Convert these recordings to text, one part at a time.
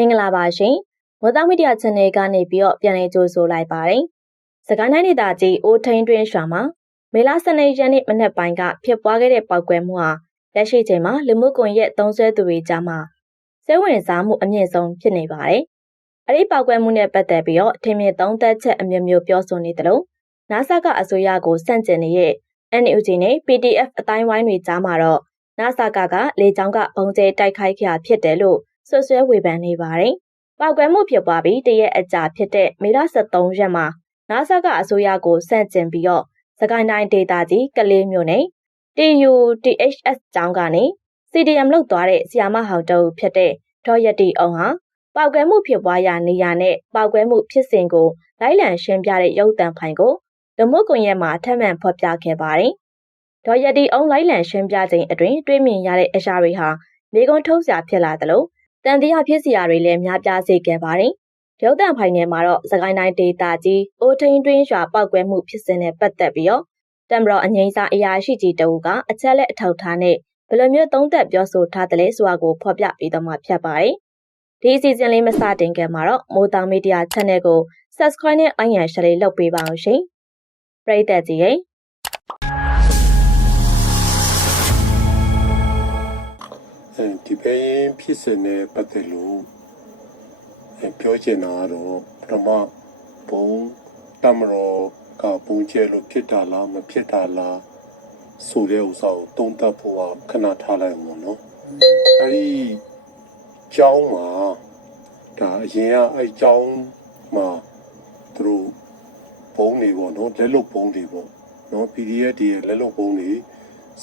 မင်္ဂလာပါရှင်။မော်သားမီဒီယာ channel ကနေပြီးတော့ပြန်လည်ကြိုဆိုလိုက်ပါတယ်။စကိုင်းတိုင်းဒေသကြီးအိုးထိန်တွင်းရွာမှာမေလ12ရက်နေ့မနက်ပိုင်းကဖြစ်ပွားခဲ့တဲ့ပောက်ကွဲမှုဟာလက်ရှိချိန်မှာလူမှုကွန်ရက်သုံးစွဲသူတွေကြားမှာစိတ်ဝင်စားမှုအမြင့်ဆုံးဖြစ်နေပါတယ်။အဲဒီပောက်ကွဲမှုနဲ့ပတ်သက်ပြီးတော့ထင်မြင်သုံးသပ်ချက်အမျိုးမျိုးပြောဆိုနေတယ်လို့ NASA ကအစိုးရကိုစန့်ကျင်နေတဲ့ NUG နဲ့ PDF အတိုင်းဝိုင်းတွေကြားမှာတော့ NASA ကကလေကြောင်းကဘုံကျဲတိုက်ခိုက်ခဲ့တာဖြစ်တယ်လို့ ဆွဆွဲဝေဖန်နေပါတယ်။ပောက်ကွဲမှုဖြစ်ပွားပြီးတရက်အကြာဖြစ်တဲ့မေလ23ရက်မှာ NASA ကအစိုးရကိုစန့်ကျင်ပြီးတော့စကိုင်းတိုင်းဒေသကြီးကလေးမြို့နယ် TUTHS ကျောင်းကနေ CDM လောက်သွားတဲ့ဆီယာမဟောင်တုပ်ဖြစ်တဲ့ဒေါ်ရတီအောင်ဟာပောက်ကွဲမှုဖြစ်ပွားရာနေရာနဲ့ပောက်ကွဲမှုဖြစ်စဉ်ကိုလိုက်လံရှင်းပြတဲ့ရုပ်သံဖိုင်ကိုလူမှုကွန်ရက်မှာထပ်မံဖော်ပြခဲ့ပါတယ်။ဒေါ်ရတီအောင်လိုက်လံရှင်းပြခြင်းအတွင် တွေးမြင်ရတဲ့အရာတွေဟာမိကုံထုတ်စရာဖြစ်လာသလို တန်တရားဖြစ်စရာတွေလည်းများပြားစေခဲ့ပါတယ်။ရုပ်သံဖိုင်ထဲမှာတော့စကိုင်းတိုင်းဒေသကြီးအိုထိန်တွင်းရွာပောက်ကွဲမှုဖြစ်စဉ်နဲ့ပတ်သက်ပြီးတော့တမ်ဘရော့အငိမ့်စာအရာရှိကြီးတအူးကအချက်လက်အထောက်ထားနဲ့ဘယ်လိုမျိုးသုံးသပ်ပြောဆိုထားတယ်လဲဆိုတာကိုဖော်ပြပေးတော့မှာဖြစ်ပါတယ်။ဒီအစီအစဉ်လေးမစတင်ခင်မှာတော့မိုးတောင်မီဒီယာ channel ကို subscribe နဲ့ like and share လေးလုပ်ပေးပါအောင်ရှင်။ပရိသတ်ကြီးရေ ဒီဘင်းဖြစ်စဉ်နဲ့ပတ်သက်လို့အဲပြောချင်တာကတော့ပထမဘုံတမရောကဘုံကျဲလို့ဖြစ်တာလားမဖြစ်တာလားဆိုတဲ့ဥစ္စာကိုသုံးသပ်ဖို့ကခဏထားလိုက်အောင်နော်အဲဒီကျောင်းမှာဒါအရင်ကအဲကျောင်းမှာသူတို့ဘုံတွေပေါ့နော်လက်လုတ်ဘုံတွေပေါ့နော် PDF တွေရဲ့လက်လုတ်ဘုံတွေ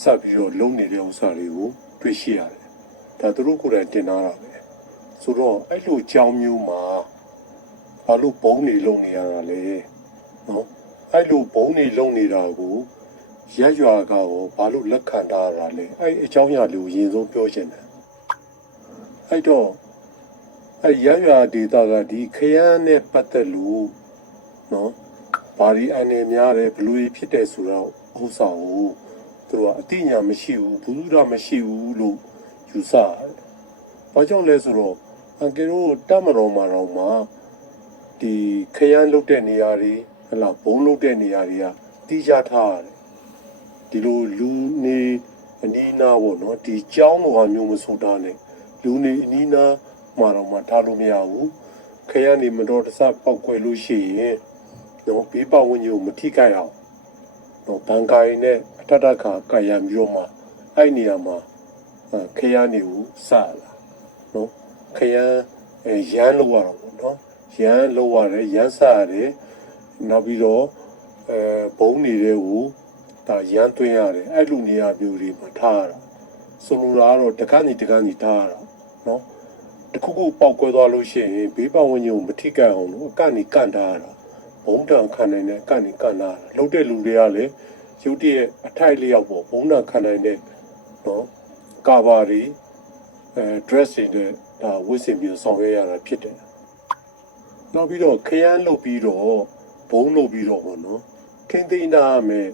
ဆက်ပြီးတော့လုံနေတဲ့ဥစ္စာတွေကိုတွေ့ရှိရတယ် ဒါသူတို့ကိုယ်တိုင်တင်ထားတာပဲဆိုတော့အဲ့လိုကြောင်းမျိုးမှာဘာလို့ဘုံနေလုံနေရတာလဲနော်အဲ့လိုဘုံနေလုံနေတာကိုရက်ရွာကရောဘာလို့လက်ခံထားရတာလဲအဲ့အကြောင်းအရာလေးကိုရင်ဆုံးပြောချင်တယ်အဲ့တော့အဲ့ရက်ရွာဒေတာကဒီခရမ်းနဲ့ပတ်သက်လို့နော်ဘာဒီအနေများတယ်ဘလူးဖြစ်တယ်ဆိုတော့ဥစ္စာကိုသူတို့ကအတိညာမရှိဘူးဘူးရမရှိဘူးလို့ ယူဆရတယ်။ဘာကြောင့်လဲဆိုတော့အန်ကယ်တို့တမတော်မှာတော့မှဒီခရမ်းလုတ်တဲ့နေရာတွေဟလာဘုံလုတ်တဲ့နေရာတွေကတီးခြားထားရတယ်။ဒီလိုလူနေအနီးနားပေါ့နော်ဒီကြောင်းတော်မျိုးမဆိုတာနဲ့လူနေအနီးနားမှာတော့မှထားလို့မရဘူး။ခရမ်းနေမတော်တဆပောက်ကွယ်လို့ရှိရင်တော့ဘေးပတ်ဝန်းကျင်ကိုမထိခိုက်အောင်တော့ဘန်ကာရီနဲ့အထက်ထခါကာရံပြီးတော့မှအဲ့နေရာမှာ ခရမ်းနေကိုစလာနော်ခရမ်းအဲရမ်းလို့ရတော့ပေါ့နော်ရမ်းလို့ရတယ်ရမ်းစရတယ်နောက်ပြီးတော့အဲဘုံနေတဲ့ကိုဒါရမ်းသွင်းရတယ်အဲ့လိုနေရာမျိုးတွေမှာထားရတာဆိုလိုတာကတော့တကန်းစီတကန်းစီထားရတာနော်တခုခုပေါက်ကွဲသွားလို့ရှိရင်ဘေးပတ်ဝန်းကျင်ကိုမထိခိုက်အောင်လို့အကနေကန့်ထားရတာဘုံတံခံနိုင်တဲ့အကနေကန့်ထားရတာလှုပ်တဲ့လူတွေကလည်းရုတ်တရက်အထိုက်လျောက်ပေါ့ဘုံတံခံနိုင်တဲ့နော် ကာဘာတွေအဲ dress တွေနဲ့ဒါဝတ်ဆင်ပြီးဆောင်ရွက်ရတာဖြစ်တယ်။နောက်ပြီးတော့ခရမ်းလုပ်ပြီးတော့ဘုံလုပ်ပြီးတော့ပေါ့နော်။ခင်းသိမ်းတာမယ်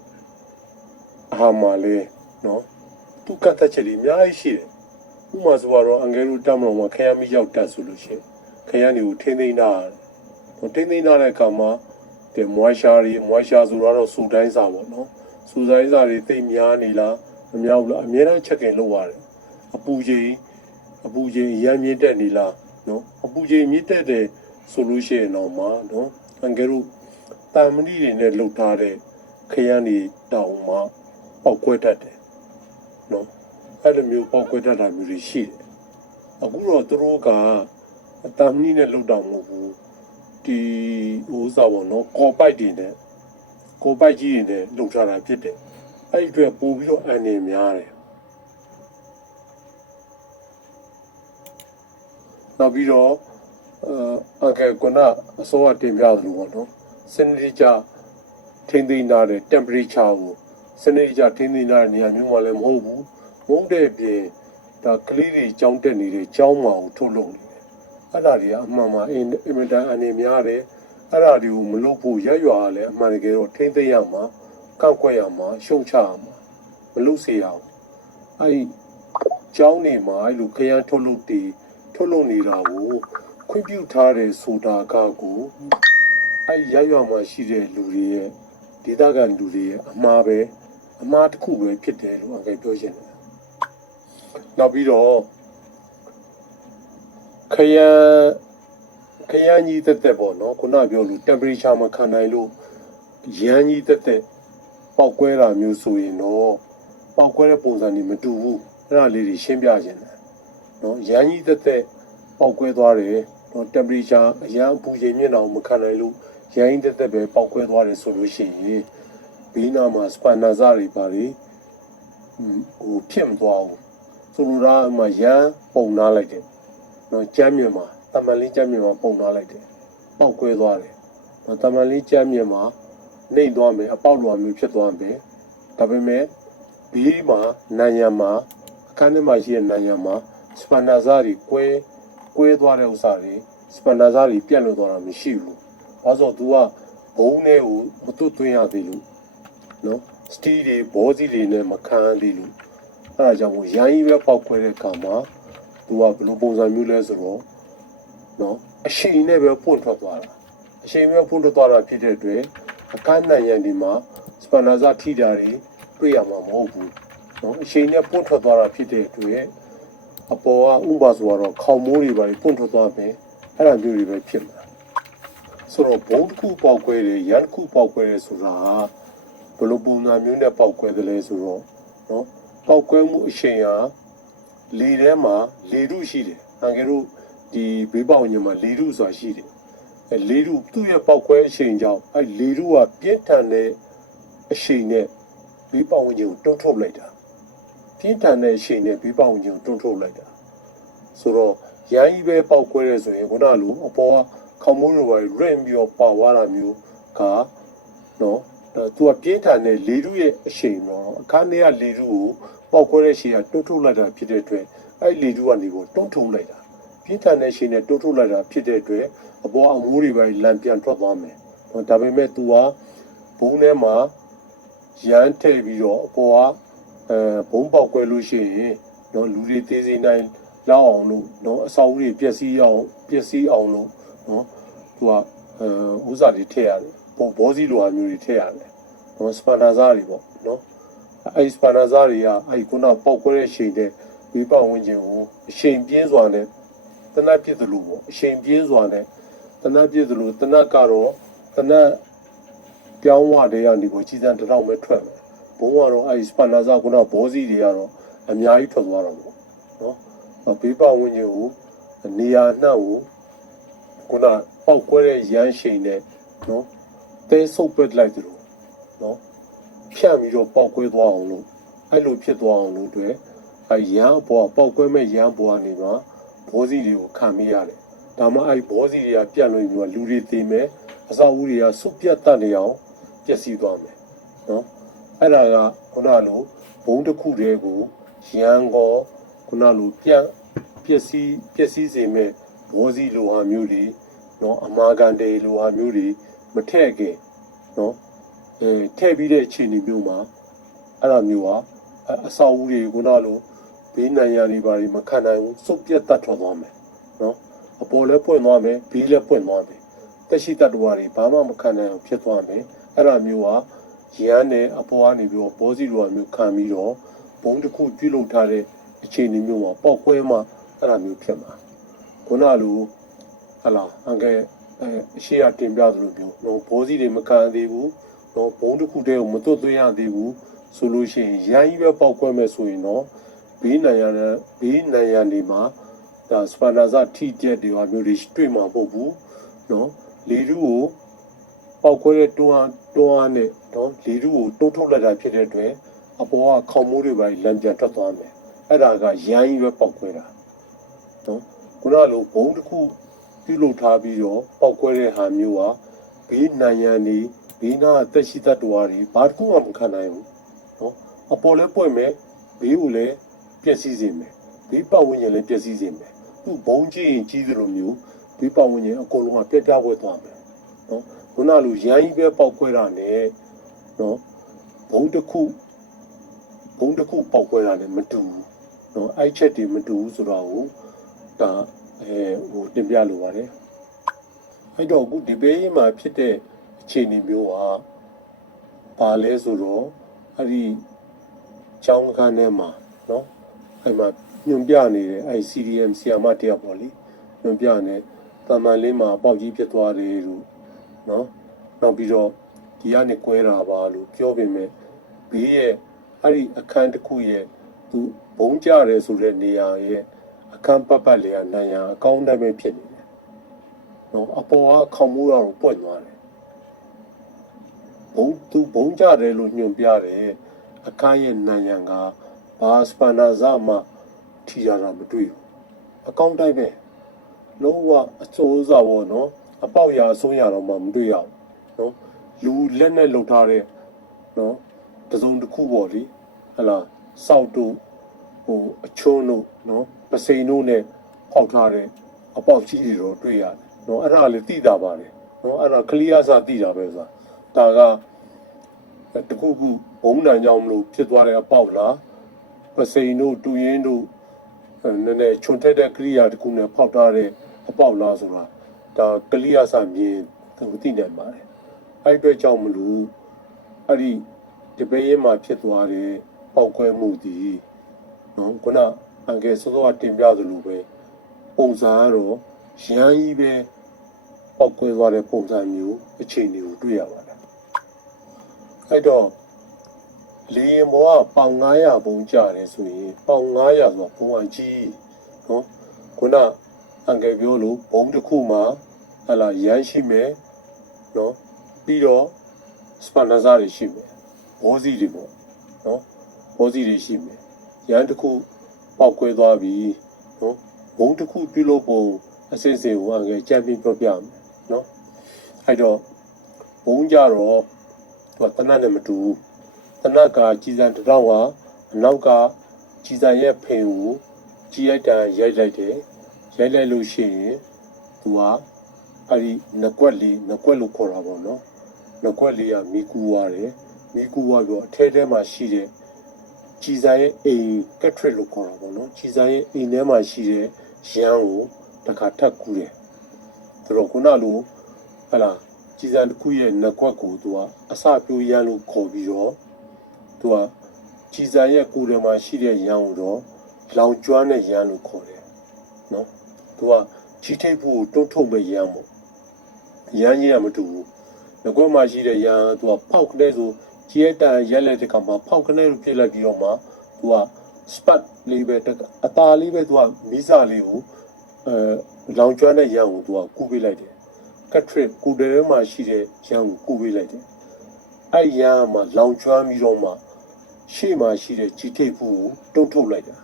အာမလေးနော်။သူကတ်သက်ချက်တွေအများကြီးရှိတယ်။ဥပမာဆိုတော့အင်္ဂလိပ်တမန်မှာခရမ်းမရောက်တတ်ဆိုလို့ရှိရင်ခရမ်းတွေကိုထင်းသိမ်းတာဟိုထင်းသိမ်းတာတဲ့အခါမှာဒီမွားရှာတွေမွားရှာဆိုတော့စူတိုင်းစာပေါ့နော်။စူတိုင်းစာတွေသိများနေလား မများဘူးလားအများအားချက်ကင်လုပ်ရတယ်အပူချိန်အပူချိန်ရမ်းမြင့်တက်နေလားနော်အပူချိန်မြင့်တက်တယ်ဆိုလို့ရှိရင်တော့မှနော်အင်္ဂရုတန်မဏိတွေနဲ့လှုပ်ထားတဲ့ခရမ်းတွေတောင်မှပောက်ကွဲတတ်တယ်နော်အဲ့လိုမျိုးပောက်ကွဲတတ်တာမျိုးတွေရှိတယ်အခုတော့သူတို့ကအတန်မဏိနဲ့လှုပ်တာမဟုတ်ဘူးဒီဟိုစားပေါ့နော်ကော်ပိုက်တွေနဲ့ကော်ပိုက်ကြီးတွေနဲ့လှုပ်ထားတာဖြစ်တယ် အဲ့ဒီအတွက်ပို့ပြီးတော့အန်နေများတယ်နောက်ပြီးတော့အအကဲကနအစိုးရတင်ပြသလိုပေါ့နော်စနစ်ကြထိမ့်သိမ်းထားတဲ့ temperature ကိုစနစ်ကြထိမ့်သိမ်းထားတဲ့နေရာမျိုးမှလည်းမဟုတ်ဘူးမဟုတ်တဲ့ပြင်ဒါကလေးတွေကြောင်းတက်နေတဲ့ကြောင်းမှာကိုထုတ်လုပ်နေတယ်အဲ့ဒါတွေကအမှန်မှအင်အင်မတန်အနေများတယ်အဲ့ဒါတွေကိုမလုပ်ဖို့ရက်ရွာကလည်းအမှန်တကယ်တော့ထိမ့်သိမ်းရမှာ ကောက်ကွက်ရမှာရှုံချရမှာမလုပ်စေရအောင်အဲ့ဒီကျောင်းနေမှာအဲ့လိုခရမ်းထုတ်လုပ်တည်ထုတ်လုပ်နေတာကိုခွင့်ပြုထားတယ်ဆိုတာကကိုအဲ့ရရွာမှာရှိတဲ့လူတွေရဲ့ဒေသခံလူတွေရဲ့အမှားပဲအမှားတစ်ခုပဲဖြစ်တယ်လို့အကယ်ပြောရှင်တယ်နောက်ပြီးတော့ခရမ်းခရမ်းကြီးတက်တက်ပေါ့နော်ခုနပြောလို့ temperature မှာခံနိုင်လို့ရမ်းကြီးတက်တက် ပောက်ကွဲတာမျိုးဆိုရင်တော့ပောက်ကွဲတဲ့ပုံစံတွေမတူဘူးအဲ့ဒါလေးတွေရှင်းပြခြင်းတယ်နော်ရမ်းကြီးတက်တက်ပောက်ကွဲသွားတယ်နော် temperature အရန်အပူချိန်မြင့်အောင်မခံနိုင်လို့ရမ်းကြီးတက်တက်ပဲပောက်ကွဲသွားတယ်ဆိုလို့ရှိရင်ဘေးနားမှာ spanner စတွေပါလေဟိုဖြစ်မသွားဘူးဆိုလိုတာအမှရမ်းပုံနာလိုက်တယ်နော်ကြမ်းမြင်မှာတမန်လေးကြမ်းမြင်မှာပုံနာလိုက်တယ်ပောက်ကွဲသွားတယ်နော်တမန်လေးကြမ်းမြင်မှာ နှိမ့်သွားမယ်အပေါက်လွာမျိုးဖြစ်သွားမယ်ဒါပေမဲ့ဘေးမှာနံရံမှာအခန်းထဲမှာရှိတဲ့နံရံမှာစပန်နာဇာတွေကွဲကွဲသွားတဲ့ဥစ္စာတွေစပန်နာဇာတွေပြတ်လို့သွားတာမရှိဘူး။ဒါဆို तू ကဘုံနဲ့ကိုမတွတ်သွင်းရသေးလို့နော်စတီးတွေဘောစီတွေနဲ့မခံရသေးလို့အဲဒါကြောင့်မို့ရိုင်းကြီးပဲပေါက်ခွဲတဲ့အခါမှာ तू ကဘယ်လိုပုံစံမျိုးလဲဆိုတော့နော်အရှိန်နဲ့ပဲပွင့်ထွက်သွားတာအရှိန်ပဲပွင့်ထွက်သွားတာဖြစ်တဲ့အတွက် အခန်းနိုင်ရန်ဒီမှာစပန်နာဇာထိတာတွေတွေ့ရမှာမဟုတ်ဘူးနော်အရှိန်နဲ့ပွင့်ထွက်သွားတာဖြစ်တဲ့အတွက်အပေါ်ကဥပမာဆိုတော့ခေါင်မိုးတွေပါပွင့်ထွက်သွားမယ်အဲ့ဒါမျိုးတွေပဲဖြစ်မှာဆိုတော့ဘုံတစ်ခုပေါက်ခွဲတယ်ရန်တစ်ခုပေါက်ခွဲတယ်ဆိုတာဘယ်လိုပုံစံမျိုးနဲ့ပေါက်ခွဲတယ်လဲဆိုတော့နော်ပေါက်ခွဲမှုအရှိန်ဟာလေထဲမှာလေထုရှိတယ်အငယ်တို့ဒီဘေးပေါင်ညမှာလေထုဆိုတာရှိတယ်အဲ လေထုသူ့ရဲ့ပေါက်ခွဲအရှိန်ကြောင့်အဲလေထုကပြင်းထန်တဲ့အရှိန်နဲ့ဘေးပေါင်ညကိုတွန်းထုတ်လိုက်တာပြင်းထန်တဲ့အရှိန်နဲ့ဘေးပေါင်ညကိုတွန်းထုတ်လိုက်တာဆိုတော့ရမ်းကြီးပဲပေါက်ခွဲရဲဆိုရင်ခုနလိုအပေါ်ကခေါမိုးလိုပါရွင့်ပြီးတော့ပါသွားတာမျိုးကနော်ဒါသူကပြင်းထန်တဲ့လေထုရဲ့အရှိန်တော့အခန်းထဲကလေထုကိုပေါက်ခွဲတဲ့ရှည်ကတွန်းထုတ်လိုက်တာဖြစ်တဲ့အတွက်အဲ့လေထုကနေကိုတွန်းထုတ်လိုက်တာ ပြင်းထန်တဲ့ရှည်နဲ့တွန်းထုတ်လိုက်တာဖြစ်တဲ့အတွက်အပေါ်အမိုးတွေပဲလန်ပြန်ထွက်သွားမယ်နော်ဒါပေမဲ့ तू ကဘုံထဲမှာရမ်းထည့်ပြီးတော့အပေါ်ကအဲဘုံပေါက်ကွဲလို့ရှိရင်နော်လူတွေသေးသေးနိုင်လောက်အောင်လို့နော်အဆောက်အဦတွေပျက်စီးအောင်ပျက်စီးအောင်လို့နော်သူကအဲဥစားတွေထည့်ရတယ်ဘောဘောစီလိုအမျိုးတွေထည့်ရတယ်နော်စပန်နာဇာတွေပေါ့နော်အဲဒီစပန်နာဇာတွေကအဲဒီခုနပေါက်ကွဲတဲ့ချိန်တဲ့ဝိပဝန်းကျင်ကိုအချိန်ပြင်းစွာနဲ့ တနတ်ပြစ်သလိုပေါ့အချိန်ပြင်းစွာနဲ့တနတ်ပြစ်သလိုတနတ်ကတော့တနတ်ပြောင်းဝတဲ့ကနေကိုကြီးစံတစ်ထောင်ပဲထွက်မယ်ဘုံကတော့အဲဒီစပန်နာဇာခုနဘောစီတွေကတော့အများကြီးထွက်သွားတော့ပေါ့နော်ဘေးပဝန်းကျင်ကိုနေရာနှံ့ကိုခုနပောက်ကွဲတဲ့ရမ်းရှိန်နဲ့နော်တဲဆုပ်ပစ်လိုက်သလိုနော်ဖြန့်ပြီးတော့ပောက်ကွဲသွားအောင်လို့အဲ့လိုဖြစ်သွားအောင်လို့အတွက်အရန်ဘောပောက်ကွဲမဲ့ရန်ဘောကနေမှာ ဘောစီတွေကိုခံမိရတယ်ဒါမှအဲ့ဘောစီတွေကပြတ်လို့ပြီးတော့လူတွေသိမယ်အစာဦးတွေကစုပ်ပြတ်တတ်နေအောင်ပျက်စီးသွားမယ်နော်အဲ့ဒါကခုနလိုဘုံတစ်ခုတည်းကိုရန်ကောခုနလိုပြတ်ပျက်စီးပျက်စီးစေမဲ့ဘောစီလိုဟာမျိုးတွေနော်အမာကန်တေလိုဟာမျိုးတွေမထည့်ခင်နော်အဲထည့်ပြီးတဲ့အခြေအနေမျိုးမှာအဲ့လိုမျိုးဟာအအဆောက်အဦတွေခုနလို ဘေးနိုင်ရတွေပါတွေမခံနိုင်ဘူးစုပ်ပြတ်တတ်ထွက်သွားမယ်နော်အပေါ်လည်းပွင့်သွားမယ်ဘေးလည်းပွင့်သွားမယ်တက်ရှိတတ်တော်တွေဘာမှမခံနိုင်အောင်ဖြစ်သွားမယ်အဲ့လိုမျိုးဟာရန်နဲ့အပေါ်ကနေပြီးတော့ဘောစီလိုဟာမျိုးခံပြီးတော့ဘုံတစ်ခုပြုတ်လုထားတဲ့အခြေအနေမျိုးမှာပေါက်ကွဲမှအဲ့လိုမျိုးဖြစ်မှာခုနလိုဟလာအငယ်အဲအရှိရတင်ပြသလိုမျိုးတော့ဘောစီတွေမကန်သေးဘူးတော့ဘုံတစ်ခုတည်းကိုမတွတ်သွင်းရသေးဘူးဆိုလို့ရှိရင်ရန်ကြီးပဲပေါက်ကွဲမဲ့ဆိုရင်တော့ ဘေးနိုင်ရတဲ့ဘေးနိုင်ရနေမှာဒါစပန်နာဇာထိကျက်တွေဟာမျိုးတွေတွေ့မှာမဟုတ်ဘူးနော်လေထုကိုပေါက်ကွဲတဲ့တွန်းအားတွန်းအားနဲ့နော်လေထုကိုတုံးထုတ်လိုက်တာဖြစ်တဲ့အတွက်အပေါ်ကခေါင်မိုးတွေပါလမ်းပြန်ထွက်သွားမယ်အဲ့ဒါကရန်ကြီးပဲပေါက်ကွဲတာနော်ခုနလိုဘုံတစ်ခုပြုလုပ်ထားပြီးတော့ပောက်ကွဲတဲ့ဟာမျိုးဟာဘေးနိုင်ရန်နေဘေးနာအသက်ရှိတတ်တော်တွေဘာတစ်ခုမှမခံနိုင်ဘူးနော်အပေါ်လည်းပွင့်မယ်ဘေးကိုလည်း ပျက်စီးစေမယ်ဘေးပတ်ဝန်းကျင်လည်းပျက်စီးစေမယ်သူ့ဘုံကြီးရင်ကြီးသလိုမျိုးဘေးပတ်ဝန်းကျင်အကုန်လုံးကပြက်ပြွက်သွားမယ်နော်ခုနလူရန်ကြီးပဲပောက်ခွဲတာနဲ့နော်ဘုံတစ်ခုဘုံတစ်ခုပောက်ခွဲတာနဲ့မတူဘူးနော်အဲ့ချက်တွေမတူဘူးဆိုတော့ဒါအဲဟိုတင်ပြလိုပါတယ်အဲ့တော့အခုဒီဘေးမှာဖြစ်တဲ့အခြေအနေမျိုးဟာဘာလဲဆိုတော့အဲ့ဒီကျောင်းခန်းထဲမှာနော် အဲ့မှာညွန်ပြနေတဲ့အဲ့ CDM ဆီယာမတယောက်ပေါ့လေညွန်ပြနေတာမန်လေးမှာပေါက်ကြီးဖြစ်သွားတယ်လို့နော်နောက်ပြီးတော့ဒီကနေကွဲတာပါလို့ပြောပေမဲ့ဘေးရဲ့အဲ့ဒီအခန်းတစ်ခုရဲ့သူဘုံကြတယ်ဆိုတဲ့နေရာရဲ့အခန်းပတ်ပတ်လေးကနံရအကောင်းတမ်းပဲဖြစ်နေတယ်။နော်အပေါ်ကခေါင်းမိုးတော်ကိုပွက်သွားတယ်။ဘုံသူဘုံကြတယ်လို့ညွှန်ပြတယ်အခန်းရဲ့နံရက ဘာစပနာဇာမှထီရတာမတွေ့ဘူး။အကောင်းတိုင်းပဲလုံးဝအစိုးစားဘောနော်အပေါက်ရအဆုံးရတော့မှမတွေ့ရဘူး။နော်လူလက်နဲ့လှုပ်ထားတဲ့နော်တစုံတစ်ခုပေါ့လေဟလာစောက်တို့ဟိုအချုံးတို့နော်ပစိန်တို့နဲ့ဖောက်ထားတဲ့အပေါက်ကြီးတွေတော့တွေ့ရတယ်နော်အဲ့ဒါလည်းသိတာပါတယ်နော်အဲ့ဒါကလီယာစာသိတာပဲဆိုတာဒါကတခုခုဘုံတန်ကြောင့်မလို့ဖြစ်သွားတဲ့အပေါက်လား ပစိန်တို့တူရင်တို့အဲနည်းနည်းခြုံထက်တဲ့ကရိယာတစ်ခုနဲ့ဖောက်ထားတဲ့အပေါက်လားဆိုတာဒါကလီယာစာမြင်သူသိနိုင်ပါတယ်အဲ့ဒီအတွက်ကြောင့်မလို့အဲ့ဒီဒီပေးရင်မှာဖြစ်သွားတဲ့ပောက်ကွဲမှုဒီနော်ခုနအန်ကယ်စောစောကတင်ပြသလိုပဲပုံစံကတော့ရမ်းကြီးပဲပောက်ကွဲသွားတဲ့ပုံစံမျိုးအခြေအနေကိုတွေ့ရပါတယ်အဲ့တော့ လေယာဉ်ဘောကပေါင်900ပုံကြတယ်ဆိုရင်ပေါင်900ဆိုတာဘုံအကြီးနော်ခုနအန်ကယ်ပြောလို့ဘုံတစ်ခုမှာဟလာရမ်းရှိမယ်နော်ပြီးတော့စပန်နာဇာတွေရှိမယ်ဘောစီတွေပေါ့နော်ဘောစီတွေရှိမယ်ရမ်းတစ်ခုပောက်ကွဲသွားပြီနော်ဘုံတစ်ခုပြုလုပ်ပုံအစစ်အစစ်ဟိုအငယ်ကြက်ပြီးပြောပြမယ်နော်အဲ့တော့ဘုံကြတော့သူကတနတ်နဲ့မတူဘူး တနတ်ကကြီးစံတစ်တော့ကအနောက်ကကြီးစံရဲ့ဖင်ကိုကြီးရိုက်တာရိုက်လိုက်တယ်ရိုက်လိုက်လို့ရှိရင်သူကအဲ့ဒီငကွက်လေးငကွက်လို့ခေါ်တာပေါ့နော်ငကွက်လေးကမိကူသွားတယ်မိကူသွားပြီးတော့အထဲထဲမှာရှိတဲ့ကြည်စာရဲ့အိမ်ကက်ထရစ်လို့ခေါ်တာပေါ့နော်ကြည်စာရဲ့အိမ်ထဲမှာရှိတဲ့ရန်ကိုတစ်ခါထပ်ကူးတယ်သူတို့ခုနလိုဟလာကြည်စာတစ်ခုရဲ့ငကွက်ကိုသူကအစပြိုးရန်လို့ခေါ်ပြီးတော့ သူကကြည်စာရဲ့ကိုယ်ထဲမှာရှိတဲ့ရန်ကိုတော့လောင်ကျွမ်းတဲ့ရန်လို့ခေါ်တယ်နော်သူကချီထိတ်ဖို့တွန်းထုတ်မဲ့ရန်ပေါ့ရန်ကြီးကမတူဘူးငကွက်မှာရှိတဲ့ရန်သူကဖောက်တဲ့ဆိုကျဲတန်ရက်လက်တဲ့ကောင်မှာဖောက်ကနေလို့ပြစ်လိုက်ပြီးတော့မှသူက spot လေးပဲအตาလေးပဲသူကမီးစာလေးကိုအဲလောင်ကျွမ်းတဲ့ရန်ကိုသူကကူးပေးလိုက်တယ်ကက်ထရစ်ကူတယ်ထဲမှာရှိတဲ့ရန်ကိုကူးပေးလိုက်တယ်အဲ့ရန်မှာလောင်ကျွမ်းပြီးတော့မှ ရှေ့မှာရှိတဲ့ကြီးထိပ်ဖူးကိုတွန်းထုတ်လိုက်တာ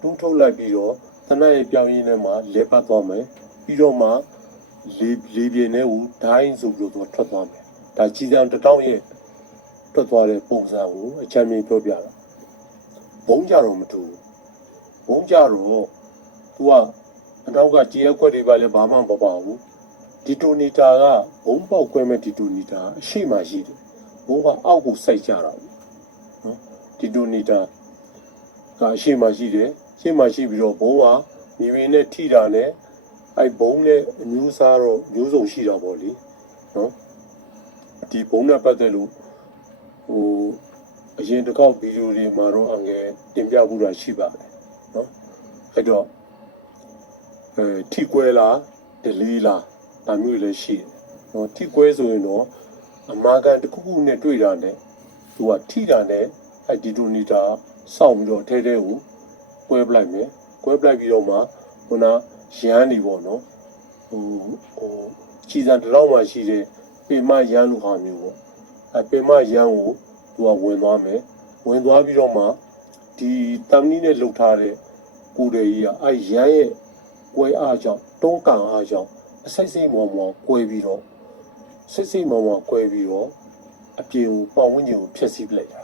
တွန်းထုတ်လိုက်ပြီးတော့သနတ်ရဲ့ပြောင်းရင်းထဲမှာလဲပတ်သွားမယ်ပြီးတော့မှလေးလေးပြင်းနဲ့ကိုဒိုင်းဆိုပြီးတော့ထွက်သွားမယ်ဒါကြီးစံတစ်တောင်းရဲ့ထွက်သွားတဲ့ပုံစံကိုအချမ်းမြေပြောပြတာဘုံကြတော့မတူဘူးဘုံကြတော့ तू ကအနောက်ကကြေးရက်ခွက်တွေပါလဲဘာမှမပါဘူးဒီတိုနီတာကဘုံပေါက်ခွဲမဲ့ဒီတိုနီတာအရှိမှရှိတယ်ဘုံကအောက်ကိုစိုက်ကြတာ ဘူးနော်ဒီတိုနီတာကအရှိမှရှိတယ်ရှိမှရှိပြီးတော့ဘုံကမိမိနဲ့ထိတာနဲ့အဲ့ဘုံနဲ့အမျိုးစားတော့မျိုးစုံရှိတာပေါ့လေနော်ဒီဘုံနဲ့ပတ်သက်လို့ဟိုအရင်တစ်ခေါက်ဗီဒီယိုတွေမှာတော့အငယ်တင်ပြမှုတာရှိပါတယ်နော်အဲ့တော့အဲထိကွဲလားဒလီလားဒါမျိုးလည်းရှိတယ်နော်ထိကွဲဆိုရင်တော့အမာကန်တစ်ခုခုနဲ့တွေ့တာနဲ့သူကထိတာနဲ့ အဲ့ဒီတိုနီတာစောင့်ပြီးတော့ထဲထဲကိုကွဲပလိုက်မယ်ကွဲပလိုက်ပြီးတော့မှခုနရမ်းနေပေါ့နော်ဟိုဟိုခြေစံတစ်လောက်မှရှိတဲ့ပေမရမ်းလူဟာမျိုးပေါ့အပင်မရန်ကိုသူကဝင်သွားမယ်ဝင်သွားပြီးတော့မှဒီတမ်နီနဲ့လှုပ်ထားတဲ့ကိုယ်တွေကြီးကအဲရန်ရဲ့ကွဲအားကြောင့်တုံးကန်အားကြောင့်အစိတ်စိတ်မော်မော်ကွဲပြီးတော့စိတ်စိတ်မော်မော်ကွဲပြီးတော့အပြင်ကိုပေါင်ဝန်းကျင်ကိုဖျက်ဆီးပလိုက်တာ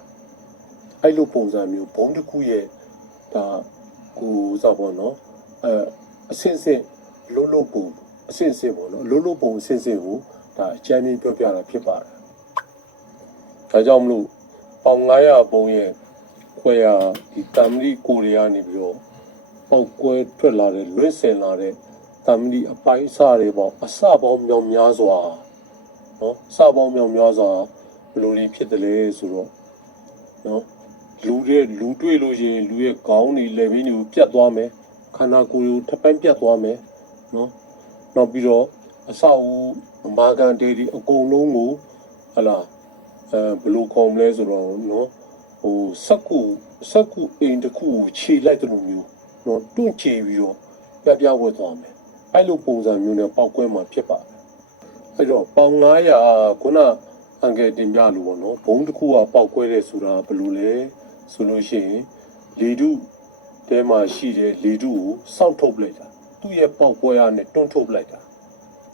အဲ့လိုပုံစံမျိုးဘုံတစ်ခုရဲ့ဒါကိုစောက်ပေါ့နော်အဲအစင်စင်လုံးလုံးပုံအစင်စင်ပေါ့နော်လုံးလုံးပုံအစင်စင်ကိုဒါအချမ်းကြီးပြောပြတာဖြစ်ပါတယ်ဒါကြောင့်မလို့ပေါင်900ပုံရဲ့ခွဲရဒီတမ်လီကိုရီးယားနေပြီးတော့ပေါက်ကွဲထွက်လာတဲ့လွင့်စင်လာတဲ့မဏိအပိုင်းအစတွေပေါ့အစပေါင်းမြောင်များစွာနော်အစပေါင်းမြောင်များစွာဘယ်လိုတွေဖြစ်တယ်လဲဆိုတော့နော် လူတွေလူတွေ့လို့ရှိရင်လူရဲ့ခေါင်းတွေလက်ဘင်းတွေကိုပြတ်သွားမယ်ခန္ဓာကိုယ်ကိုထပ်ပိုင်းပြတ်သွားမယ်နော်နောက်ပြီးတော့အစအဦးအမာကန်တွေဒီအကုန်လုံးကိုဟလာအဲဘယ်လိုခေါ်မလဲဆိုတော့နော်ဟိုစက်ကူစက်ကူအိမ်တစ်ခုကိုခြေလိုက်တယ်လို့မျိုးနော်တွန့်ချေပြီးတော့ပြပြဝတ်သွားမယ်အဲ့လိုပုံစံမျိုးနဲ့ပောက်ကွဲမှာဖြစ်ပါတယ်အဲ့တော့ပေါင်900ခုနအန်ကယ်တင်ပြလို့ပေါ့နော်ဘုံတစ်ခုကပောက်ကွဲတယ်ဆိုတာဘယ်လိုလဲ ဆိုလို့ရှိရင်လေတုတဲမှာရှိတဲ့လေတုကိုစောင့်ထုတ်ပလိုက်တာသူ့ရဲ့ပောက်ကွဲရနဲ့တွန့်ထုတ်ပလိုက်တာ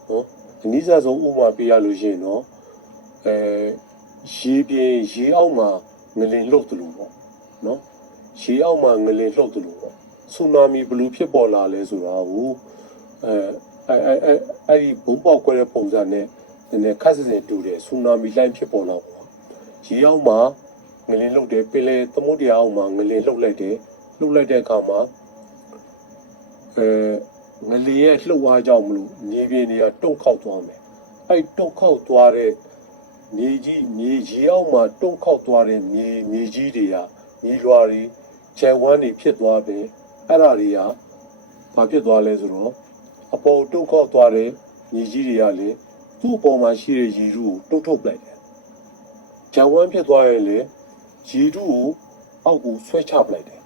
နော်အနည်းစားဆုံးဥပမာပေးရလို့ရှိရင်တော့အဲရေပြင်ရေအောက်မှာငလင်လှုပ်တယ်လို့ပေါ့နော်ရေအောက်မှာငလင်လှုပ်တယ်လို့ပေါ့ဆူနာမီဘယ်လိုဖြစ်ပေါ်လာလဲဆိုတာကိုအဲအဲအဲအဲ့ဒီဘုံပေါက်ကွဲတဲ့ပုံစံနဲ့နည်းနည်းခက်စစင်တူတယ်ဆူနာမီလိုင်းဖြစ်ပေါ်လာပေါ့ရေအောက်မှာ ငလင်လှုပ်တယ်ပင်လယ်သမုဒ္ဒရာအောက်မှာငလင်လှုပ်လိုက်တယ်လှုပ်လိုက်တဲ့အခါမှာအဲငလင်ရဲ့လှုပ်အားကြောင့်မလို့မြေပြင်တွေကတုတ်ခောက်သွားမယ်အဲ့တုတ်ခောက်သွားတဲ့မြေကြီးမြေရေအောက်မှာတုံးခောက်သွားတဲ့မြေမြေကြီးတွေကမြေလွာတွေကျယ်ဝန်းတွေဖြစ်သွားတယ်အဲ့ဒါတွေကဘာဖြစ်သွားလဲဆိုတော့အပေါ်တုံးခောက်သွားတဲ့မြေကြီးတွေကလေသူ့အပေါ်မှာရှိတဲ့ရေထုကိုတုတ်ထုတ်ပလိုက်တယ်ကျယ်ဝန်းဖြစ်သွားရင်လေ ရေထုကိုအောက်ကိုဆွဲချပလိုက်တယ်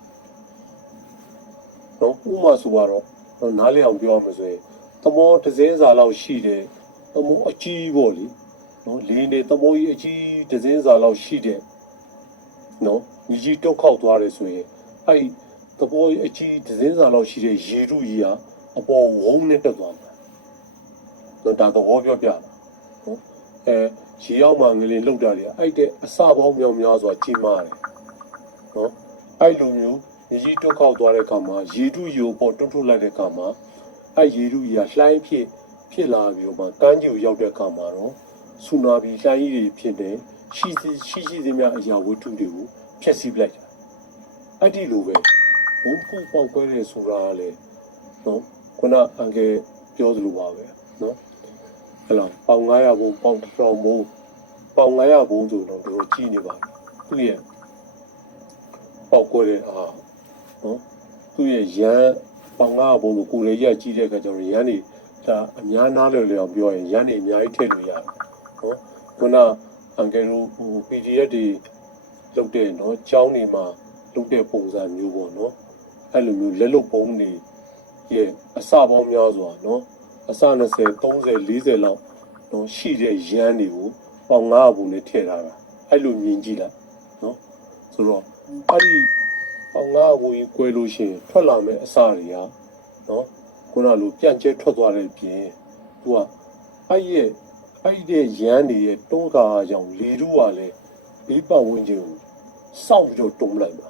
နော်ဥပမာဆိုတော့နားလည်အောင်ပြောရမယ်ဆိုရင်သမောတစ်စင်းစာလောက်ရှိတယ်သမောအကြီးပေါ့လေနော်လင်းနေသမိုးကြီးအကြီးဒဇင်းစာလောက်ရှိတဲ့နော်ညီကြီးတုတ်ခောက်သွားတယ်ဆိုရင်အဲ့ဒီသဘောကြီးအကြီးဒဇင်းစာလောက်ရှိတဲ့ရေထုကြီးဟာအပေါ်ဝုန်းနဲ့တက်သွားမှာနော်ဒါသဘောပြောပြတာနော် အဲရေရောက်မှငလင်လောက်တာတွေအဲ့တဲ့အစပေါင်းမြောင်များစွာကြီးမားတယ်နော်အဲ့လိုမျိုးညီကြီးတုတ်ခောက်သွားတဲ့အခါမှာရေထုရေပေါ်တွန်းထုတ်လိုက်တဲ့အခါမှာအဲ့ရေထုကြီးကလှိုင်းဖြစ်ဖြစ်လာပြီးတော့မှကမ်းခြေကိုရောက်တဲ့အခါမှာတော့ဆူနာဘီလှိုင်းကြီးတွေဖြစ်တယ်ရှိစီရှိရှိစီများအရာဝတ္ထုတွေကိုဖျက်ဆီးပလိုက်တာအဲ့ဒီလိုပဲဘုံဖုန်ပေါက်ကွဲတယ်ဆိုတာကလေနော်ခုနအန်ကယ်ပြောသလိုပါပဲနော် ဟဲ့လားပေါင်900ဘုံပေါင်တစ်ထောင်ဘုံပေါင်900ဘုံဆိုတော့တို့ကြည့်နေပါသူ့ရဲ့ပေါက်ကွဲတဲ့အာနော်သူ့ရဲ့ရန်ပေါင်900ဘုံကိုကိုယ်လေးရကြည့်တဲ့အခါကျတော့ရန်နေဒါအများနားလည်လည်အောင်ပြောရင်ရန်နေအများကြီးထည့်လို့ရတယ်နော်ခုနအန်ကယ်တို့ဟို PDF တွေလုပ်တဲ့နော်ကျောင်းတွေမှာလုပ်တဲ့ပုံစံမျိုးပေါ့နော်အဲ့လိုမျိုးလက်လုပ်ပုံတွေရဲ့အစပေါင်းများစွာနော် အစ20 30 40လောက်နော်ရှိတဲ့ရန်တွေကိုပေါင်9ဘူးနဲ့ထည့်ထားတာအဲ့လိုမြင်ကြည့်လိုက်နော်ဆိုတော့အဲ့ဒီပေါင်9ဘူးကြီး꿰လို့ရှိရင်ထွက်လာမယ့်အစတွေကနော်ခုနလိုပြန့်ကျဲထွက်သွားတဲ့ပြင်သူကအဲ့ရဲ့အဲ့ဒီတဲ့ရန်တွေရဲ့တွန်းကားကြောင့်လေထုကလည်းဘေးပတ်ဝန်းကျင်ကိုစောင့်ပြီးတော့တွန်းလိုက်တာ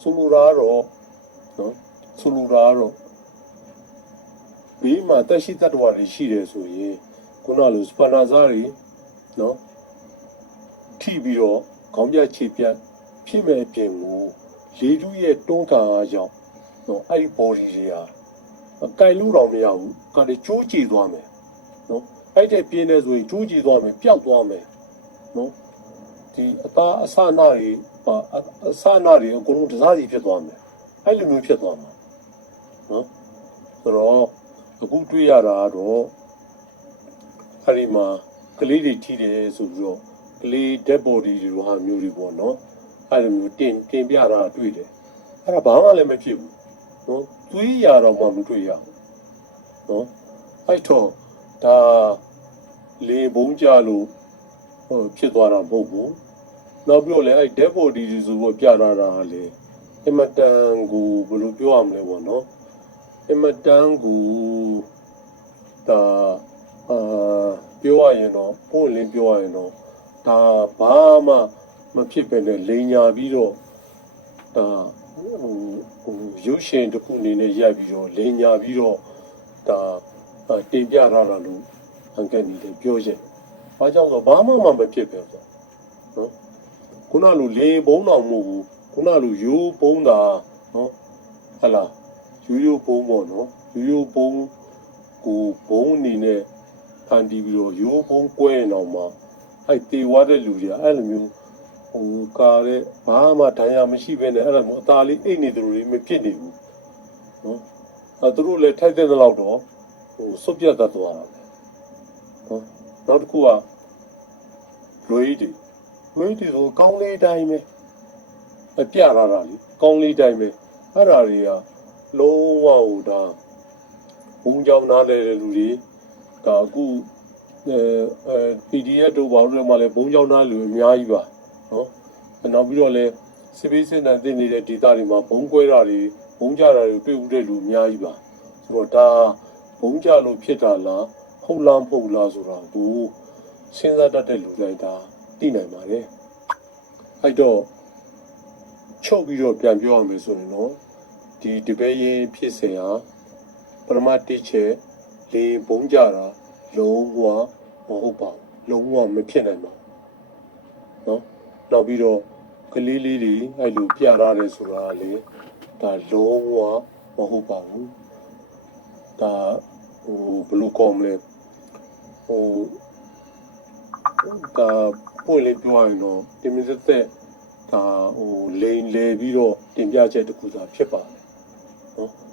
ဆိုလိုတာကတော့နော်ဆိုလိုတာကတော့ ဘေးမှာတက်ရှိတတ်တော်တွေရှိတယ်ဆိုရင်ခုနလိုစပနာဇာတွေနော်ထိပြီးတော့ခေါင်းပြချေပြတ်ဖြစ်မဲ့အပြင်ကိုလေထုရဲ့တွန်းကားကြောင့်နော်အဲ့ဒီ body တွေဟာအကင်လူတော်မရဘူးကတည်းကကျိုးကြည်သွားမယ်နော်အဲ့တဲ့ပြင်းနေဆိုရင်ကျိုးကြည်သွားမယ်ပျောက်သွားမယ်နော်ဒီအသားအဆနာတွေပါအအဆနာတွေအကုန်လုံးတစားစီဖြစ်သွားမယ်အဲ့လိုမျိုးဖြစ်သွားမှာနော်ဆိုတော့ အခုတွေ့ရတာကတော့အဲ့ဒီမှာကလေးတွေထိတယ်ဆိုပြီးတော့ကလေး dead body တွေလိုဟာမျိုးတွေပေါ့နော်အဲ့လိုမျိုးတင်တင်ပြတာတွေ့တယ်အဲ့ဒါဘာမှလည်းမဖြစ်ဘူးနော်သွေးရတော့မှမတွေ့ရဘူးနော်အဲ့တော့ဒါလေဘုံကြလို့ဟိုဖြစ်သွားတာမဟုတ်ဘူးနောက်ပြီးတော့လည်းအဲ့ dead body တွေဆိုတော့ပြလာတာကလေအမတန်ကိုဘယ်လိုပြောရမလဲပေါ့နော် အမတန်ကိုဒါအာပြောရရင်တော့ပို့လင်းပြောရရင်တော့ဒါဘာမှမဖြစ်ပဲနဲ့လိန်ညာပြီးတော့ဒါဟိုဟိုရုပ်ရှင်တစ်ခုအနေနဲ့ရိုက်ပြီးတော့လိန်ညာပြီးတော့ဒါအာတင်ပြထားတာလို့အန်ကယ်နီလည်းပြောချက်။ဘာကြောင့်ဆိုဘာမှမမဖြစ်ပဲဆို။နော်။ခုနလိုလေဘုံတော်မဟုတ်ဘူး။ခုနလိုယူဘုံတာနော်။ဟလာ ယူယူဘုံပေါ့နော်။ယူယူဘုံဟကိုဘုံအနေနဲ့ဖန်တီးပြီးတော့ရိုးဘုံကွဲနေအောင်မှာအဲ့တေဝါတဲ့လူကြီးအဲ့လိုမျိုးဟိုကာတဲ့ဘာမှဒဏ်ရာမရှိဘဲနဲ့အဲ့လိုမျိုးအသာလေးအိတ်နေတယ်လို့မဖြစ်နေဘူးနော်အဲ့သူတို့လည်းထိုက်တဲ့လောက်တော့ဟိုစွတ်ပြတ်တတ်သွားတာပဲနော်နောက်တစ်ခုကလွေးတီလွေးတီဆိုကောင်းလေးတိုင်းပဲအပြရတာလေကောင်းလေးတိုင်းပဲအဲ့ဓာတွေက လုံးဝဟိုဒါဘုံကြောင်နားလဲတဲ့လူတွေကအခုအဲအဲ PDF တို့ဘာလို့လဲမလဲဘုံကြောင်နားလူအများကြီးပါနော်နောက်ပြီးတော့လဲစစ်ပေးစစ်နံတင်နေတဲ့ဒေသတွေမှာဘုံကွဲတာတွေဘုံကြတာတွေတွေ့ဦးတဲ့လူအများကြီးပါဆိုတော့ဒါဘုံကြလို့ဖြစ်တာလားဟုတ်လားမဟုတ်လားဆိုတာကိုစဉ်းစားတတ်တဲ့လူတိုင်းဒါသိနိုင်ပါတယ်အဲ့တော့ချုပ်ပြီးတော့ပြန်ပြောရမယ်ဆိုရင်တော့ ဒီဒီပဲရင်ဖြစ်စဉ်ဟာပရမတ်တိချက်လေဘုံကြတာလုံးဝမဟုတ်ပါဘူးလုံးဝမဖြစ်နိုင်ပါဘူးเนาะနောက်ပြီးတော့ကလေးလေးတွေအဲ့လိုပြရတယ်ဆိုတာလေဒါလုံးဝမဟုတ်ပါဘူးဒါဟိုဘယ်လိုကောမလဲဟိုဒါပို့လေးပြောရရင်တော့ဒီမစ်သက်ဒါဟိုလိန်လေပြီးတော့တင်ပြချက်တစ်ခုသာဖြစ်ပါတယ်နော်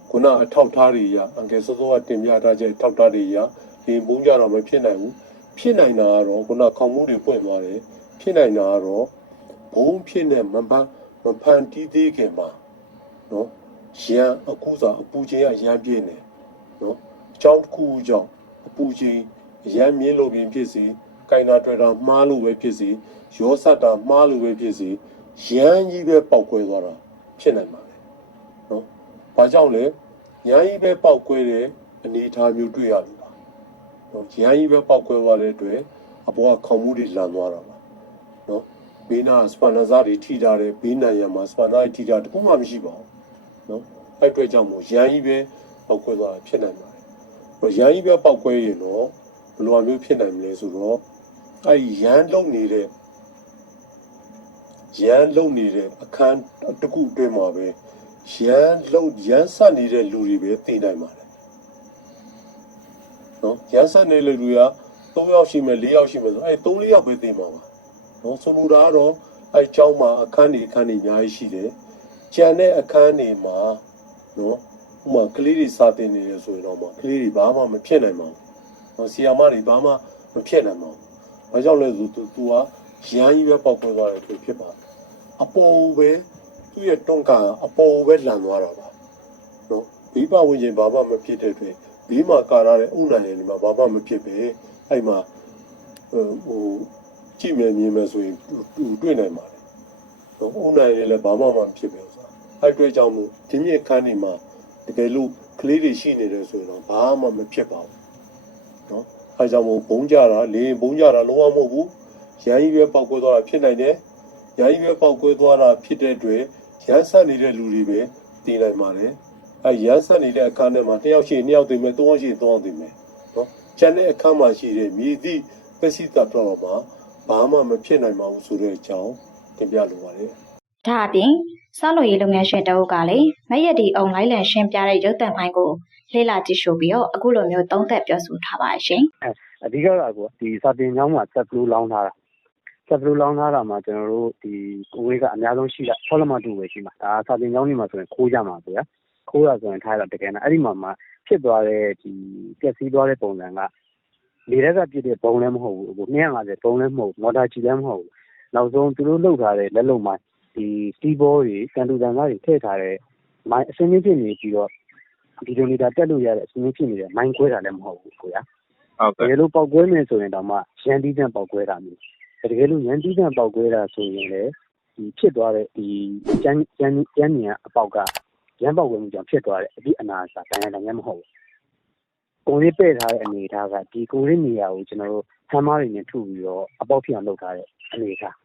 ခုနအထောက်ထားတွေရအငယ်စောစောကတင်ပြထားချက်အထောက်ထားတွေရဒီဘုံကြတော့မဖြစ်နိုင်ဘူးဖြစ်နိုင်တာကတော့ခုနခေါင်းမှုတွေပွင့်သွားတယ်ဖြစ်နိုင်တာကတော့ဘုံဖြစ်နေမပန်းမဖန်တီးသေးခင်မှာနော်ရန်အခုစာအပူချင်းကရန်ပြင်းနေနော်အကြောင်းတစ်ခုကြောင့်အပူချင်းရန်မြင့်လို့ပြင်ဖြစ်စီကိုင်နာတွေ့တာမှားလို့ပဲဖြစ်စီရောစက်တာမှားလို့ပဲဖြစ်စီရန်ကြီးပဲပောက်ကွဲသွားတာဖြစ်နိုင်ပါတယ်နော် ဘာကြောင့်လဲရန်ကြီးပဲပောက်ကွဲတဲ့အနေအထားမျိုးတွေ့ရလို့ပါနော်ရန်ကြီးပဲပောက်ကွဲသွားတဲ့အတွက်အပေါ်ကခေါင်းမှုတွေလန်သွားတာပါနော်ဘေးနာစပန်နာဇာတွေထိထားတဲ့ဘေးနာရံမှာစပန်နာတွေထိထားတခုမှမရှိပါဘူးနော်အဲ့အတွက်ကြောင့်မို့ရန်ကြီးပဲပောက်ကွဲသွားတာဖြစ်နိုင်ပါတယ်ရန်ကြီးပဲပောက်ကွဲရင်တော့ဘယ်လိုမျိုးဖြစ်နိုင်မလဲဆိုတော့အဲ့ဒီရန်လုံနေတဲ့ရန်လုံနေတဲ့အခန်းတစ်ခုအတွင်းမှာပဲ ရန်လုံရန်ဆက်နေတဲ့လူတွေပဲသိနိုင်ပါတယ်နော်ရန်ဆက်နေတဲ့လူက3ယောက်ရှိမယ်4ယောက်ရှိမယ်ဆိုအဲ3 4ယောက်ပဲသိမှာပါနော်ဆိုလိုတာကတော့အဲအကြောင်းမှာအခန်းတွေအခန်းတွေအများကြီးရှိတယ်ကျန်တဲ့အခန်းတွေမှာနော်ဥမာကလေးတွေစာတင်နေတယ်ဆိုရင်တော့မှကလေးတွေဘာမှမဖြစ်နိုင်ပါဘူးနော်ဆီယာမတွေဘာမှမဖြစ်နိုင်ပါဘူးဘာကြောင့်လဲဆိုသူကရန်ကြီးပဲပေါက်ပွဲသွားတယ်သူဖြစ်ပါတယ်အပေါ်ပဲ သူ့ရဲ့တွန်းကအပေါ်ပဲလန်သွားတာပါနော်ဘေးပဝန်းကျင်ဘာမှမဖြစ်တဲ့အတွက်ဘေးမှာကာရတဲ့ဥနိုင်ရည်ဒီမှာဘာမှမဖြစ်ပဲအဲ့မှာဟိုဟိုကြည့်မယ်မြင်မယ်ဆိုရင်သူတွေ့နိုင်ပါတယ်နော်ဥနိုင်ရည်လည်းဘာမှမဖြစ်ပဲဆိုတာအဲ့အတွက်ကြောင့်မို့ဒီမြင့်ခန်းနေမှာတကယ်လို့ကလေးတွေရှိနေတယ်ဆိုရင်တော့ဘာမှမဖြစ်ပါဘူးနော်အဲ့ကြောင့်မို့ဘုံကြတာလေဘုံကြတာလုံးဝမဟုတ်ဘူးရန်ကြီးပဲပောက်ကွဲသွားတာဖြစ်နိုင်တယ်ယာယီပဲပေါက်ကွဲသွားတာဖြစ်တဲ့အတွက် ရမ်းဆက်နေတဲ့လူတွေပဲတည်နိုင်ပါတယ်အဲရမ်းဆက်နေတဲ့အခန်းထဲမှာတစ်ယောက်ရှိရင်နှစ်ယောက်သိမယ်သုံးယောက်ရှိရင်သုံးယောက်သိမယ်နော်ကျန်တဲ့အခန်းမှာရှိတဲ့မြည်သည့်သက်ရှိသတ္တဝါမှာဘာမှမဖြစ်နိုင်ပါဘူးဆိုတဲ့အကြောင်းတင်ပြလိုပါတယ်ဒါအပြင်စောက်လို့ရေးလုပ်ငန်းရှင်တအုပ်ကလည်းမက်ရတီအုံလိုက်လံရှင်းပြတဲ့ရုပ်သံဖိုင်ကိုလေ့လာကြည့်ရှုပြီးတော့အခုလိုမျိုးသုံးသပ်ပြောဆိုထားပါရှင်အဓိကကကိုဒီစာတင်ကျောင်းမှာဆက်ဘလူးလောင်းထားတာ ဆက်ဘလူးလောင်းထားတာမှာကျွန်တော်တို့ဒီကိုဝေးကအများဆုံးရှိတာဆောလမတူပဲရှိမှာဒါစာတင်ကျောင်းကြီးမှာဆိုရင်ခိုးကြမှာဗျာခိုးရဆိုရင်ထားရတာတကယ်နဲ့အဲ့ဒီမှာမှဖြစ်သွားတဲ့ဒီပျက်စီးသွားတဲ့ပုံစံကလေရက်ကပြည့်တဲ့ဘုံလည်းမဟုတ်ဘူးဟို250ဘုံလည်းမဟုတ်ဘူးမော်တာချီလည်းမဟုတ်ဘူးနောက်ဆုံးသူတို့လုပ်ထားတဲ့လက်လုံမိုင်းဒီစတီးဘောတွေကန်တူတန်ကားတွေထည့်ထားတဲ့မိုင်းအစင်းချင်းဖြစ်နေပြီးတော့ဒီလိုမီတာတက်လို့ရတဲ့အစင်းချင်းဖြစ်နေတဲ့မိုင်းခွဲတာလည်းမဟုတ်ဘူးကိုရဟုတ်တကယ်လို့ပောက်ကွဲမယ်ဆိုရင်တော့မှရန်တီးတန့်ပောက်ကွဲတာမျိုး တကယ်လို့ရန်တီးတန့်ပောက်ကွဲတာဆိုရင်လေဒီဖြစ်သွားတဲ့ဒီကျန်းကျန်းကျန်းမြန်အပေါက်ကရန်ပောက်ကွဲမှုကြောင့်ဖြစ်သွားတဲ့အပြီးအနာစာတိုင်းတိုင်းမဟုတ်ဘူးကိုလေးပဲ့ထားတဲ့အနေအထားကဒီကိုလေးနေရာကိုကျွန်တော်တို့ဆမ်းမားတွေနဲ့ထုပြီးတော့အပေါက်ဖြစ်အောင်လုပ်ထားတဲ့အနေအထား